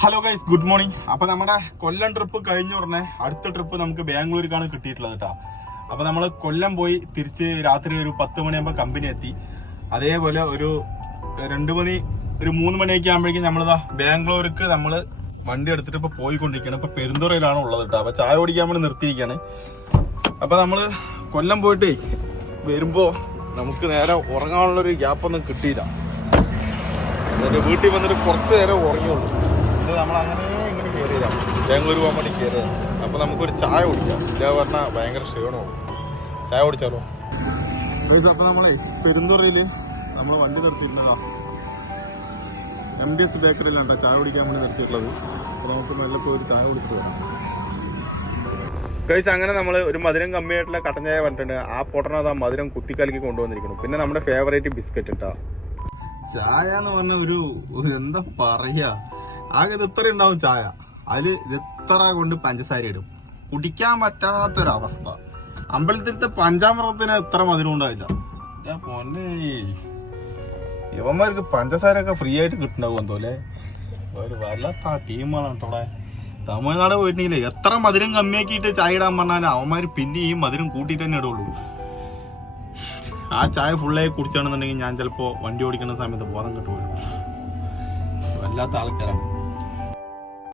Hello guys, good morning. അപ്പൊ നമ്മുടെ കൊല്ലം trip കഴിഞ്ഞ ഉടനെ അടുത്ത ട്രിപ്പ് നമുക്ക് ബാംഗ്ലൂരിക്കാണ് കിട്ടിയിട്ടുള്ളത് കേട്ടോ. അപ്പൊ നമ്മൾ കൊല്ലം പോയി തിരിച്ച് രാത്രി ഒരു 10 മണിയാകുമ്പോൾ കമ്പനി എത്തി. അതേപോലെ ഒരു 2 മണി ഒരു 3 മണിയൊക്കെ ആകുമ്പോഴേക്കും നമ്മളിതാ ബാംഗ്ലൂർക്ക് നമ്മൾ വണ്ടി എടുത്തിട്ട് ഇപ്പൊ പോയിക്കൊണ്ടിരിക്കുകയാണ്. ഇപ്പൊ പെരുന്തുറയിലാണ് ഉള്ളത് കേട്ടോ. അപ്പൊ ചായ കുടിക്കാൻ വേണ്ടി നിർത്തിയിരിക്കുകയാണ്. അപ്പൊ നമ്മള് കൊല്ലം പോയിട്ട് വരുമ്പോ നമുക്ക് നേരെ ഉറങ്ങാനുള്ളൊരു ഗ്യാപ്പൊന്നും കിട്ടിയില്ല. എന്നിട്ട് വീട്ടിൽ വന്നിട്ട് കുറച്ച് നേരം ഉറങ്ങിയുള്ളൂ. നമ്മൾ അങ്ങനെ ഇങ്ങനെ കയറിയതാണ്, ബാംഗ്ലൂർ പോകാൻ വേണ്ടി കയറിയതാണ്. അപ്പൊ നമുക്കൊരു ചായ കുടിക്കാം. ഇല്ല പറഞ്ഞാൽ ഭയങ്കര ക്ഷീണമാണ്. ചായ കുടിച്ചാലോ? അപ്പൊ നമ്മളെ പെരുന്തുറയില് നമ്മൾ വണ്ടി നിർത്തിയിട്ടുള്ളതാ MDS ബേക്കറിയിലാണ് ചായ കുടിക്കാൻ വേണ്ടി നിർത്തിയിട്ടുള്ളത്. അപ്പൊ നമുക്ക് മെല്ലെ പോയി ഒരു ചായ കുടിച്ചിട്ട് വരാം. കഴിച്ച് അങ്ങനെ നമ്മൾ ഒരു മധുരം കമ്മിയായിട്ടുള്ള കട്ടൻ ചായ പറഞ്ഞിട്ടുണ്ട്. ആ പൊട്ടനത് ആ മധുരം കുത്തിക്കലക്കി കൊണ്ടുവന്നിരിക്കുന്നു. പിന്നെ നമ്മുടെ ഫേവറേറ്റ് ബിസ്ക്കറ്റ് ഇട്ടാ ചായ എന്ന് പറഞ്ഞ ഒരു എന്താ പറയാ, ആകെ ഇത് ഇത്ര ഉണ്ടാവും ചായ. അതില് ഇത്ര കൊണ്ട് പഞ്ചസാര ഇടും, കുടിക്കാൻ പറ്റാത്തൊരവസ്ഥ. അമ്പലത്തിലത്തെ പഞ്ചാമൃതത്തിന് ഇത്ര മധുരം ഉണ്ടാവില്ല. പൊന്നെ, ഇവന്മാർക്ക് പഞ്ചസാര ഒക്കെ ഫ്രീ ആയിട്ട് കിട്ടുന്നുണ്ടാവും എന്തോലെ. ഒരു വല്ലാത്ത ടീമാണ് കേട്ടോടെ. തമിഴ്നാട് പോയിട്ടുണ്ടെങ്കിലേ എത്ര മധുരം കമ്മിയാക്കിയിട്ട് ചായ ഇടാൻ പറഞ്ഞാലും അവന്മാർ പിന്നെ ഈ മധുരം കൂട്ടിയിട്ട് തന്നെ ഇടുള്ളൂ. ആ ചായ ഫുള്ളായി കുടിച്ചാണെന്നുണ്ടെങ്കിൽ ഞാൻ ചിലപ്പോൾ വണ്ടി ഓടിക്കുന്ന സമയത്ത് ബോധം കെട്ടുപോലും. വല്ലാത്ത ആൾക്കാരാണ്.